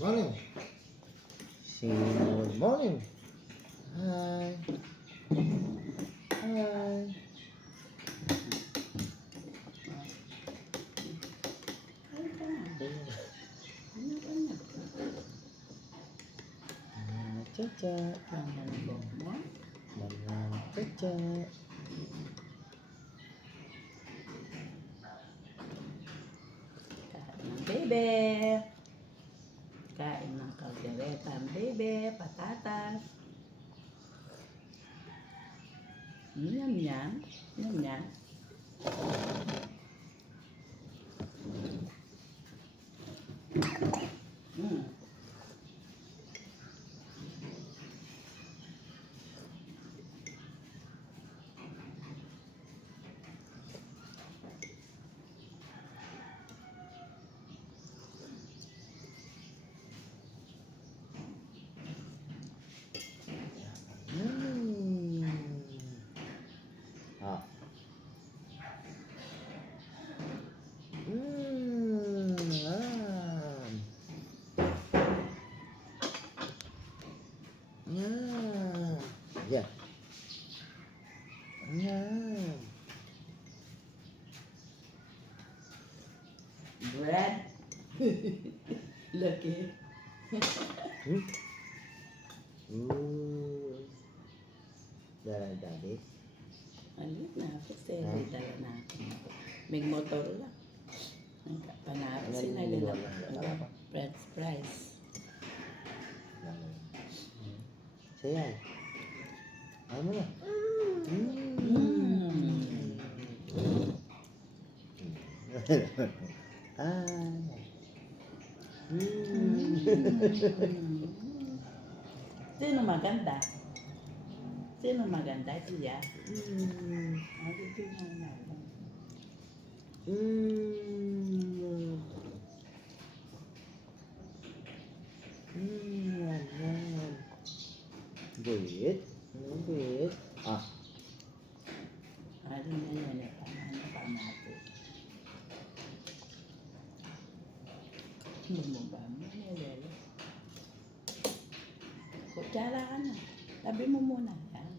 morning. Say good morning. Hi. Hi. Caca. Mana Caca. Bebe. Kain ng kaldereta ang bebe, patatas. Yum yum. Yum yum. Ah. Yeah. Bread. Lucky. Dala-dali. Alit na ako, seri dala natin. May motor lang. Panalo sila nila. French fries. Sayang. Ano na? Sino maganda? Sino maganda? Siya? Ano sino maganda? Wait. Wait. Ah. Ano na yan? Ano pa natin? Bumaba mo. Nilelo. Kutsara ka na. Tabi mo muna. Yan.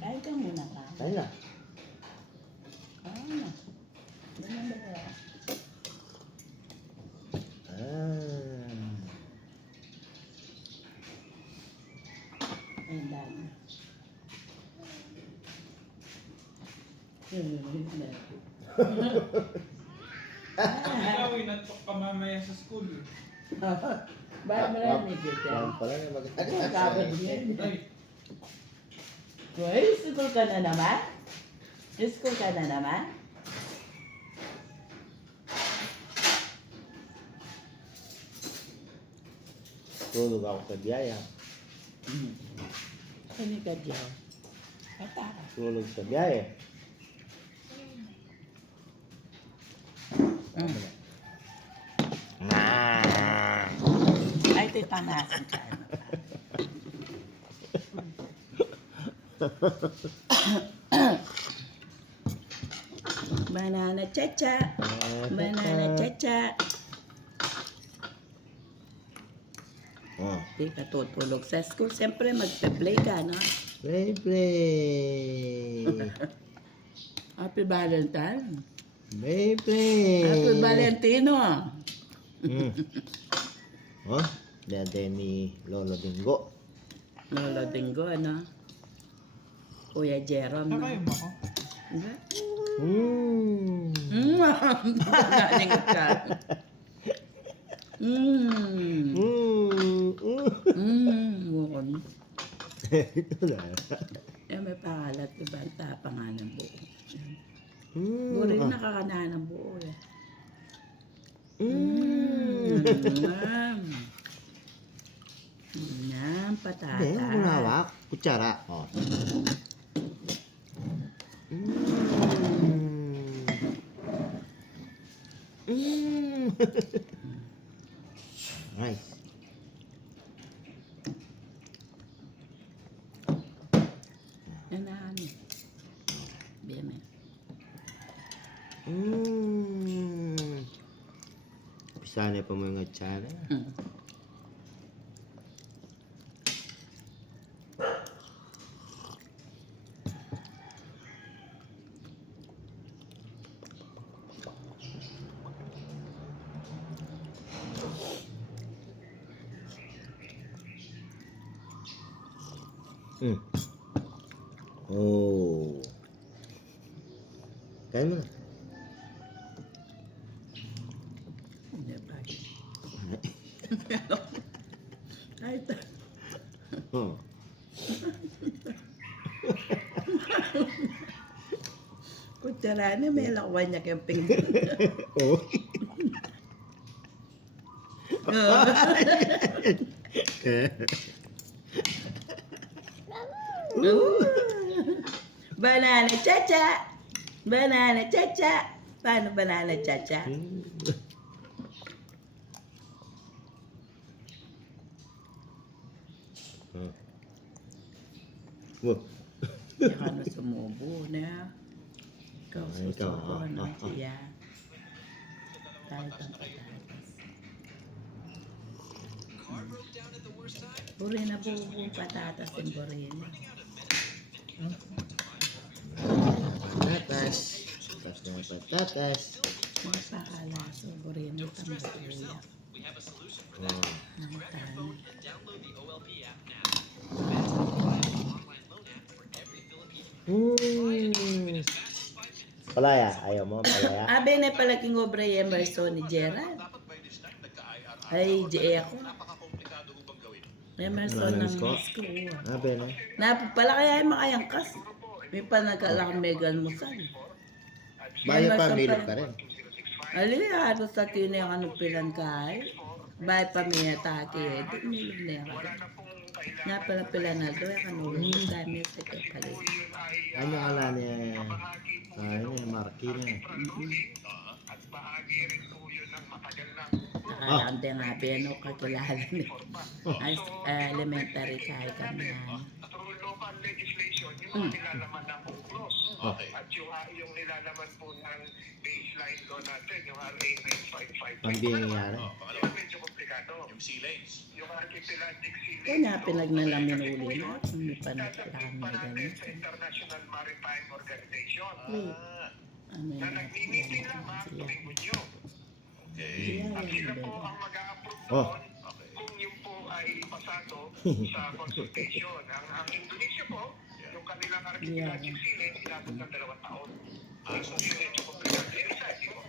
Kain ka muna ka. Kain na. Kain na. Ganun ba kaya? Ang dami. Ikaw, inatok ka mamaya sa school. Bakit marami dito? Pala na Magkakabad yan. Ay, Uy, school ka na naman? School ka na naman? Tulog ako sa biyaya. Ano ka dyan? Patara. Tulog sa biyaya. Ay, titanasin ka. Banana chacha. Banana chacha. Oh. Di ka tutulog sa school. Siyempre, magpe-play ka, no? Play. Happy Valentine. Play. Happy Valentino. Oh, dati ni Lolo Dingo. Lolo Dingo, ano? Kuya Jerome, no? nakayo mo ako? Diba? Galing ka. Buon. Ito na. Yan, may pangalat. Diba? Pangalan buo. Buo rin nakakanahan ng buo, eh. Yan, patata. Hindi, hawak. Kutsara. Oh. Nice. Yan na, ano. Sana pa mga tsara. Oh. Kain mo na. Hindi pa. Ay, ito. Oh. Kutsaraan niya, may lakwan niya kayong pinggan. Oh. Banana cha-cha! Banana cha-cha! Paano banana cha-cha? Wow. Ikaw na sumubo na. Ikaw Ay, ikaw, susubo na ah. siya. Tayo pang patatas. Buri na bubo patatas yung buri na. Patatas. Patatas na patatas. Napakalaso, buri na tambuya. Oh. Ang tani. Palaya. Ayaw mo, palaya. Abe na palaking obra yung Emerson ni Gerald. Ay, G.A. ako. Emerson ng Misko? Misko. Abe na. Napapala kaya yung makayangkas. May panagkalakang megal mo saan. Bayo pa, milip ka rin. Ali, halos sa tino yung anong pilan kahit. Bahay pa may atake. Di milip na yan. Napala pila na doon. Kanulong dami sa kapalit. Ano ala niya? Ano niya, Marky niya. Nakakamte nga piano kakilala ni. Ay, elementary kahit kami yan. local legislation, yung mga nilalaman ng UCLOS. Okay. At yung nilalaman po ng baseline law natin, yung RA 9555. Ang nangyayari. Yung medyo komplikado. Yung sea lanes. Yung archipelagic sea Kaya nga pinagnalamin uli na. Hindi pa Sasabihin pa nakakami natin ganun. sa International Maritime Organization Wait. Ano na yun? nag-meeting lamang tuwing Hunyo. Okay. Siya At yung sila po bebe. ang mag-a-approve Oh. doon kung yun po ay pasado sa consultation. Ang Indonesia po, yung kanilang archipelagic sea lanes, inabot ng 2 taon. So, yun medyo komplikado. Yung isa, di po.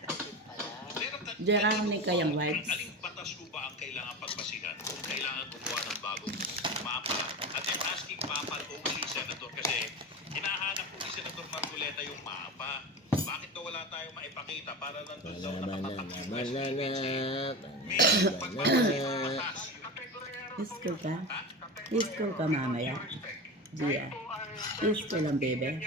Diyan ni Kayang Whites. Aling batas ko ba ang kailangan pagpasihan? Kailangan gumawa ng bagong mapa. At I'm asking Papa only, Senator, kasi hinahanap po ni Senator Marcoleta yung mapa. Bakit daw wala tayong maipakita para nandun daw nakatatak yung West Philippines Sea? May pagpapasya ng batas. School ka? School ka mamaya? Gia. School ang bebe?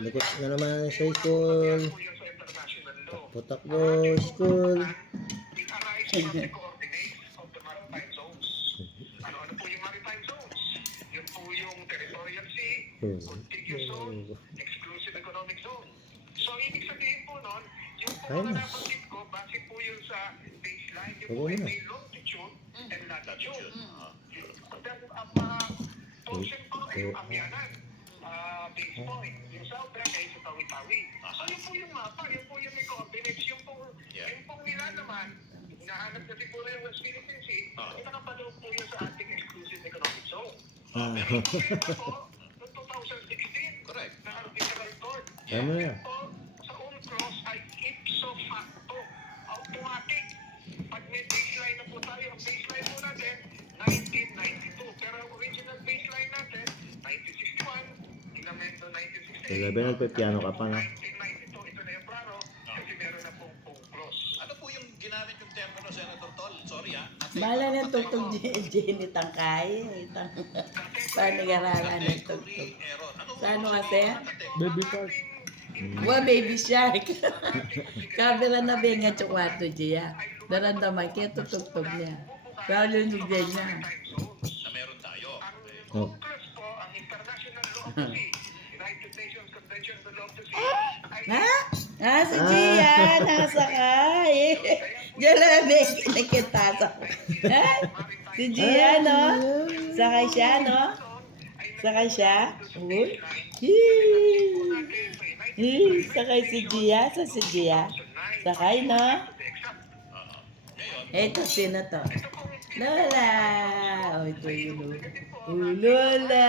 Likot na naman sa school. Po yun sa international law. Takbo, school. It arises from the coordinates of the maritime zones. Ano po yung maritime zones? Yun po yung territorial sea, contiguous zone, exclusive economic zone. So, ibig sabihin po nun, yung po Ayun mga na. nabanggit ko, base po yun sa baseline, yung Oo po ay na. may longitude and latitude. Latitude. Then, ang portion po ay yung Amyanan, base point. Yung Sobra ay sa Tawi-Tawi. So, yun po yung mapa, yun po yung may coordinates, yung pong nila naman, hinahanap na siguro yung West Philippine Sea, nakapaloob po yun sa ating exclusive economic zone. Ah. Pero po, noong 2016, Correct. na arbitral court, Tama na. po, sa UNCLOS ay ipso facto, automatic. Pag may baseline na po tayo, ang baseline po natin, 1992. Pero ang original baseline natin, 1961, inamendo 1968. Sabi nagpe-piano ka pa na. 1992, ito na yung klaro, kasi meron na pong UNCLOS. Ano po yung ginamit yung termino, Senator Tol? Sorry ha. Bala na tugtog Jenny Tangkay. Panigaralan ng tugtog. Category error. Ano Sa ano kasi? Baby part. Wa baby shark. Kabila na benga sa kwarto Gia. Darandaman kaya tutugtog niya. Pero yung niya. na meron tayo? Ang UNCLOS po, ang International Law of the Sea, United Nations Convention on the Law of the Sea, ay Ha? Ah, si Gia, nasa ka. Diyan lang may nakita. Si Gia, no? Sakay siya, no? Sakay siya? Uy. Sakay si Gia. Sa si Gia. Sakay, no? Eto, sino to? Lola! O, ito yung Lola. Lola!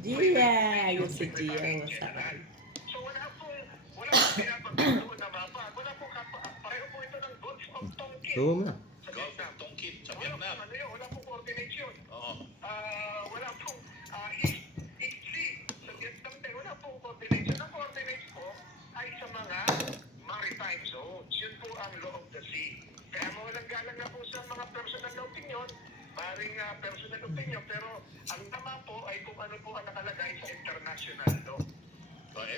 Gia! Yung si Gia. O, sakay. So wala pong pinapagpapalo na mapa. Wala pong pareho po ito ng Gulf of Tonkin. Oo na. Sa Gulf Vietnam. of Tonkin sa Wala Vietnam. pong ano yun, wala pong coordination. Oo. Wala pong East Sea sa Vietnam din. Wala pong coordination. Ang coordinates po ay sa mga maritime zones. Yun po ang law of the sea. Kaya mawalang galang na po sa mga personal na opinion, maring personal opinion, pero ang tama po ay kung ano po ang nakalagay sa international law.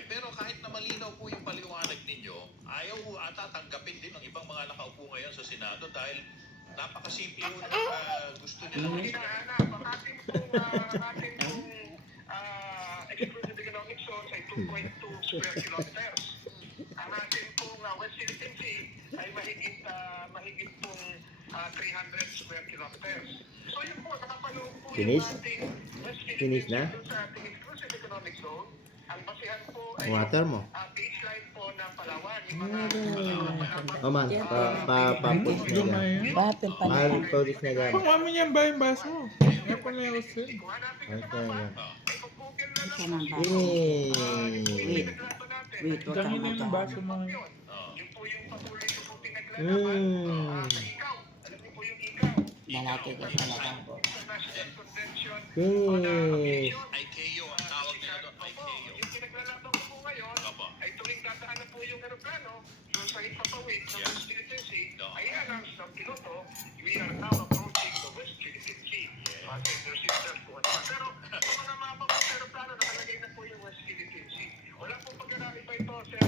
Pero kahit na malinaw po yung paliwanag ninyo, ayaw ata tanggapin din ng ibang mga nakaupo ngayon sa Senado dahil napakasimple po na gusto nila. Ang hinahanap, ang ating pong exclusive economic zone ay 2.2 square kilometers. Ang ating pong West Philippine Sea ay mahigit pong 300 square kilometers. So yun po, nakapaloob po Finish? yung ating West Finish Philippine na? Sea sa ating exclusive economic zone. Ang basihan po ay Water mo. baseline po ng Palawan. Yung mga Oman, pampus na yan. Bakit pala? Mahal pampus na yan. Kung mo niyan ba yung baso? Nga po may usin. kung hanapin Ay, ka sa kaya mapa, yan. ay pag-google na lang Sama ba? Yay! Wait, wag kang Dami na yung baso mo. yun. Yun po yung patuloy ko po pinaglalaban. Sa ikaw. Alam niyo po yung ikaw. Lalaki ka talaga. International Convention Yay! ICAO ang tawag nila doon, Opo, ICAO. yung pinaglalaban ko po ngayon Opo. ay tuwing dadaan na po yung aeroplano doon sa ipapawid ng West Philippine Sea, ay announce ng piloto, we are now approaching the West Philippine Sea. Bakit their system po. Pero sa mga mapa po sa aeroplano, nakalagay na po yung West Philippine Sea. Wala pong pagkarami pa ito, sir,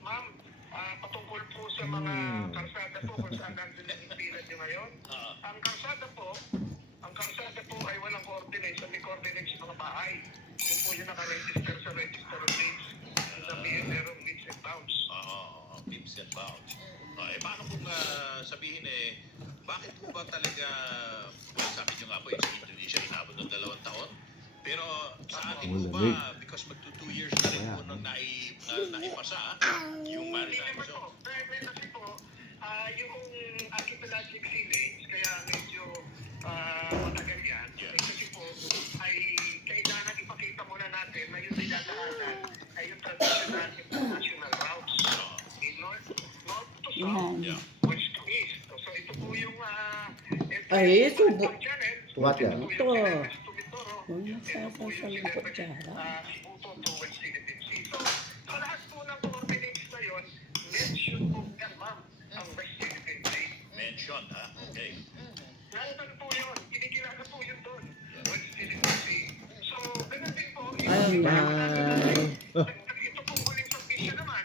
ma'am, patungkol po sa mga karsada po kung saan nandun yung ipilan nyo ngayon. Ang karsada po ay walang coordinate. May coordinate sa mga bahay. Yun po yung nakaregister sa Register of Deeds. Sabihin merong leaps and bounds. Leaps and bounds. Paano kung sabihin bakit po ba talaga, well, sabi nyo nga po yung sa Indonesia, inabot ng 2 taon. Pero sa atin po ba, because magto 2 years na rin po nung naipasa yung Hindi maritime naman zone. po. Kasi po, yung archipelagic sea lanes, kaya medyo matagal yan. Yeah. Kasi po, ay kailangan ipakita muna natin na yung dinadaanan ay yung traditional international routes. North to south, Yan. Yeah. west to east. So ito po yung Ay, subo. channel. What yan? Ito po Ito. yung channel to Mindoro. Huwag na Ito po yung sasasalin ko dyan. Sibuto to West Philippine Sea. So, sa lahat po ng coordinates na yun, mention po yan, ma'am, ang West Philippine Sea. Mention, ha? Okay. Nandun po yun, kinikilala po yun doon, West Philippine Sea. So, ganun din po, Ay, ito pong huling submission naman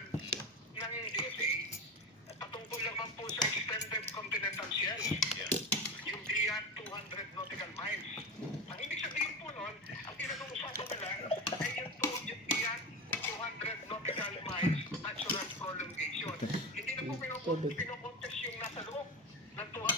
ng DSA, patungkol naman po sa extended continental shelf, Yeah. yung beyond 200 nautical miles. Ang ibig sabihin po nun, ang pinag-uusapan nila ay yun po yung beyond 200 nautical miles natural prolongation. Hindi na po pinocontest yung nasa loob ng 200